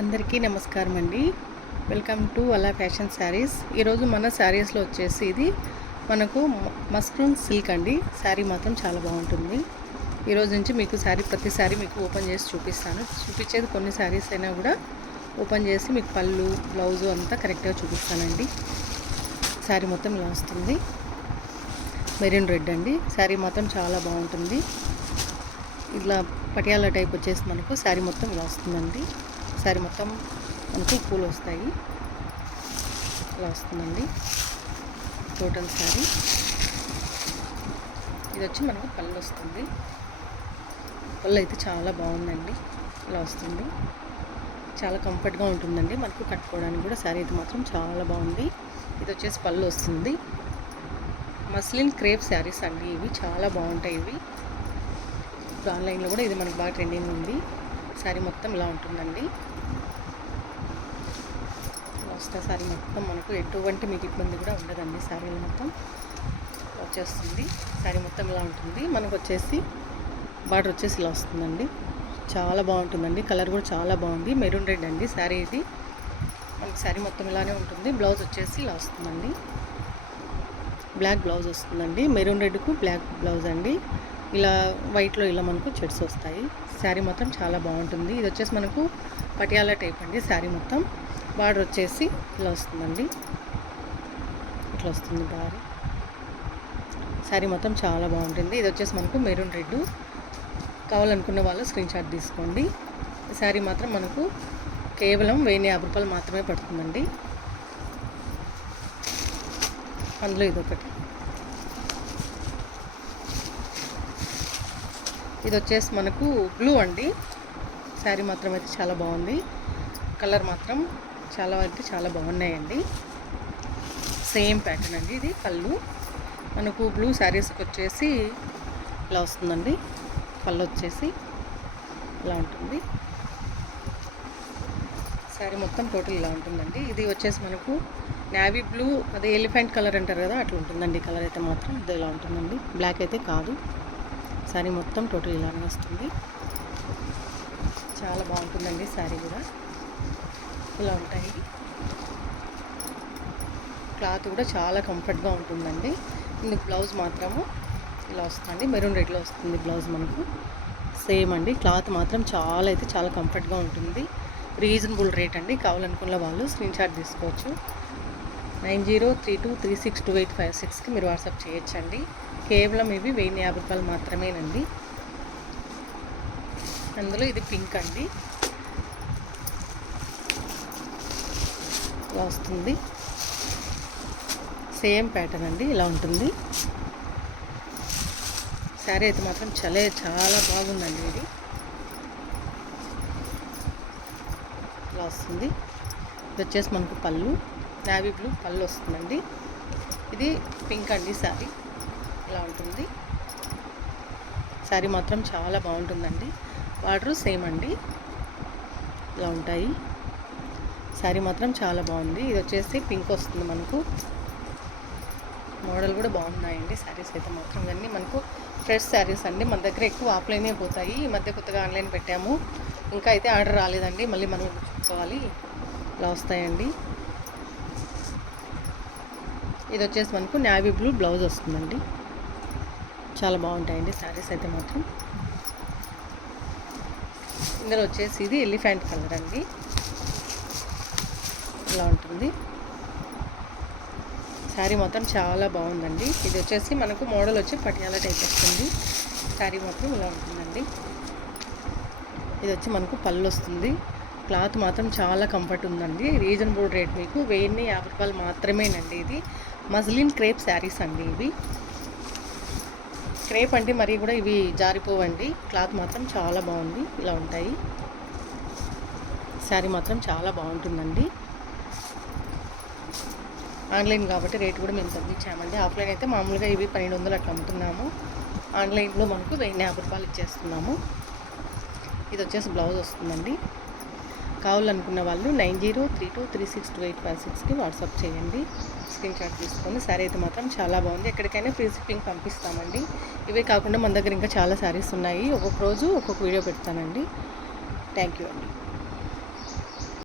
అందరికీ నమస్కారం అండి. వెల్కమ్ టు అలా ఫ్యాషన్ శారీస్. ఈరోజు మన శారీస్లో వచ్చేసి ఇది మనకు మస్క్రూన్ సిల్క్ అండి. శారీ మాత్రం చాలా బాగుంటుంది. ఈరోజు నుంచి మీకు ప్రతి శారీ మీకు ఓపెన్ చేసి చూపిస్తాను. చూపించేది కొన్ని శారీస్ అయినా కూడా ఓపెన్ చేసి మీకు పళ్ళు బ్లౌజు అంతా కరెక్ట్గా చూపిస్తానండి. శారీ మొత్తం ఇలా వస్తుంది. మెరూన్ రెడ్ అండి. శారీ మాత్రం చాలా బాగుంటుంది. ఇలా పటియాలా టైప్ వచ్చేసి మనకు శారీ మొత్తం ఇలా వస్తుందండి. శారీ మొత్తం మనకు పూలు వస్తాయి. ఇలా వస్తుందండి టోటల్ శారీ. ఇది వచ్చి మనకు పళ్ళు వస్తుంది. పళ్ళు అయితే చాలా బాగుందండి. ఇలా వస్తుంది. చాలా కంఫర్ట్గా ఉంటుందండి మనకు కట్టుకోవడానికి కూడా. శారీ అయితే మాత్రం చాలా బాగుంది. ఇది వచ్చేసి పళ్ళు వస్తుంది. మస్లిన్ క్రేప్ శారీస్ అండి. ఇవి చాలా బాగుంటాయి. ఇవి ఇప్పుడు ఆన్లైన్లో కూడా ఇది మనకు బాగా ట్రెండింగ్ ఉంది. శారీ మొత్తం ఇలా ఉంటుందండి. వస్తా శారీ మొత్తం మనకు ఎటువంటి మీకు ఇబ్బంది కూడా ఉండదండి. శారీలు మొత్తం వచ్చేస్తుంది. శారీ మొత్తం ఇలా ఉంటుంది. మనకు వచ్చేసి బార్డర్ వచ్చేసి ఇలా వస్తుందండి. చాలా బాగుంటుందండి. కలర్ కూడా చాలా బాగుంది. మెరూన్ రెడ్ అండి శారీ ఇది. మనకు శారీ మొత్తం ఇలానే ఉంటుంది. బ్లౌజ్ వచ్చేసి ఇలా వస్తుందండి. బ్లాక్ బ్లౌజ్ వస్తుందండి. మెరూన్ రెడ్కు బ్లాక్ బ్లౌజ్ అండి. ఇలా వైట్లో ఇలా మనకు చెట్స్ వస్తాయి. శారీ మొత్తం చాలా బాగుంటుంది. ఇది వచ్చేసి మనకు పటియాలా టైప్ అండి. శారీ మొత్తం బార్డర్ వచ్చేసి ఇలా వస్తుందండి. ఇట్లా వస్తుంది బార్డర్. శారీ మొత్తం చాలా బాగుంటుంది. ఇది వచ్చేసి మనకు మెరూన్ రెడ్. కావాలనుకున్న వాళ్ళు స్క్రీన్ షాట్ తీసుకోండి. శారీ మాత్రం మనకు కేవలం 1050 రూపాయలు మాత్రమే పడుతుందండి. అందులో ఇదొకటి. ఇది వచ్చేసి మనకు బ్లూ అండి. శారీ మాత్రం అయితే చాలా బాగుంది. కలర్ మాత్రం చాలా అయితే చాలా బాగున్నాయండి. సేమ్ ప్యాటర్న్ అండి. ఇది పళ్ళు మనకు బ్లూ శారీస్కి వచ్చేసి ఇలా వస్తుందండి. పళ్ళు వచ్చేసి ఇలా ఉంటుంది. శారీ మొత్తం టోటల్ ఇలా ఉంటుందండి. ఇది వచ్చేసి మనకు నేవీ బ్లూ, అదే ఎలిఫెంట్ కలర్ అంటారు కదా, అట్లా ఉంటుందండి. కలర్ అయితే మాత్రం ఇది ఇలా ఉంటుందండి. బ్లాక్ అయితే కాదు. శారీ మొత్తం టోటల్ ఇలానే వస్తుంది. చాలా బాగుంటుందండి. శారీ కూడా ఇలా ఉంటాయి. క్లాత్ కూడా చాలా కంఫర్ట్గా ఉంటుందండి. ఇందుకు బ్లౌజ్ మాత్రము ఇలా వస్తుంది. మెరూన్ రెడ్లో వస్తుంది బ్లౌజ్ మనకు. సేమ్ అండి. క్లాత్ మాత్రం చాలా అయితే చాలా కంఫర్ట్గా ఉంటుంది. రీజనబుల్ రేట్ అండి. కావాలనుకున్న వాళ్ళు స్క్రీన్ షాట్ తీసుకోవచ్చు. 9032362856కి మీరు వాట్సాప్ చేయొచ్చండి. కేవలం ఇవి 1050 రూపాయలు మాత్రమేనండి. అందులో ఇది పింక్ అండి. ఇలా వస్తుంది. సేమ్ ప్యాటర్న్ అండి. ఇలా ఉంటుంది. శారీ అయితే మాత్రం చాలా బాగుందండి. ఇది ఇలా వస్తుంది. ఇది వచ్చేసి మనకు పళ్ళు నేవీ బ్లూ పళ్ళు వస్తుందండి. ఇది పింక్ అండి. శారీ ఇలా ఉంటుంది. శారీ మాత్రం చాలా బాగుంటుందండి. బార్డర్ సేమ్ అండి. ఇలా ఉంటాయి. శారీ మాత్రం చాలా బాగుంది. ఇది వచ్చేసి పింక్ వస్తుంది మనకు. మోడల్ కూడా బాగున్నాయండి శారీస్ అయితే మాత్రం. కానీ మనకు ఫ్రెష్ శారీస్ అండి. మన దగ్గర ఎక్కువ ఆఫ్లైనే పోతాయి. ఈ మధ్య కొత్తగా ఆన్లైన్ పెట్టాము. ఇంకా అయితే ఆర్డర్ రాలేదండి. మళ్ళీ మనం చూసుకోవాలి. ఇలా వస్తాయండి. ఇది వచ్చేసి మనకు నేవీ బ్లూ బ్లౌజ్ వస్తుందండి. చాలా బాగుంటాయండి శారీస్ అయితే మాత్రం. ఇందులో వచ్చేసి ఇది ఎలిఫెంట్ కలర్ అండి. ఇలా ఉంటుంది. శారీ మొత్తం చాలా బాగుందండి. ఇది వచ్చేసి మనకు మోడల్ వచ్చి పటియాలా టైప్ వస్తుంది. శారీ మొత్తం ఇలా ఉంటుందండి. ఇది వచ్చి మనకు పళ్ళు వస్తుంది. క్లాత్ మాత్రం చాలా కంఫర్ట్ ఉందండి. రీజనబుల్ రేట్ మీకు 1050 రూపాయలు మాత్రమేనండి. ఇది మస్లిన్ క్రేప్ శారీస్ అండి. ఇవి క్రేప్ అంటే మరీ కూడా ఇవి జారిపోవండి. క్లాత్ మాత్రం చాలా బాగుంది. ఇలా ఉంటాయి. శారీ మాత్రం చాలా బాగుంటుందండి. ఆన్లైన్ కాబట్టి రేట్ కూడా మేము తగ్గించామండి. ఆఫ్లైన్ అయితే మామూలుగా ఇవి 1200 అట్లా అమ్ముతున్నాము. ఆన్లైన్లో మనకు 1050 రూపాయలు ఇచ్చేస్తున్నాము. ఇది వచ్చేసి బ్లౌజ్ వస్తుందండి. కావాలనుకున్న వాళ్ళు 9032362856కి వాట్సాప్ చేయండి. స్క్రీన్ షాట్ తీసుకొని. శారీ అయితే మాత్రం చాలా బాగుంది. ఎక్కడికైనా ఫ్రీ షిప్పింగ్ పంపిస్తామండి. ఇవే కాకుండా మన దగ్గర ఇంకా చాలా శారీస్ ఉన్నాయి. ఒక్కొక్క రోజు ఒక్కొక్క వీడియో పెడతానండి. థ్యాంక్ యూ అండి.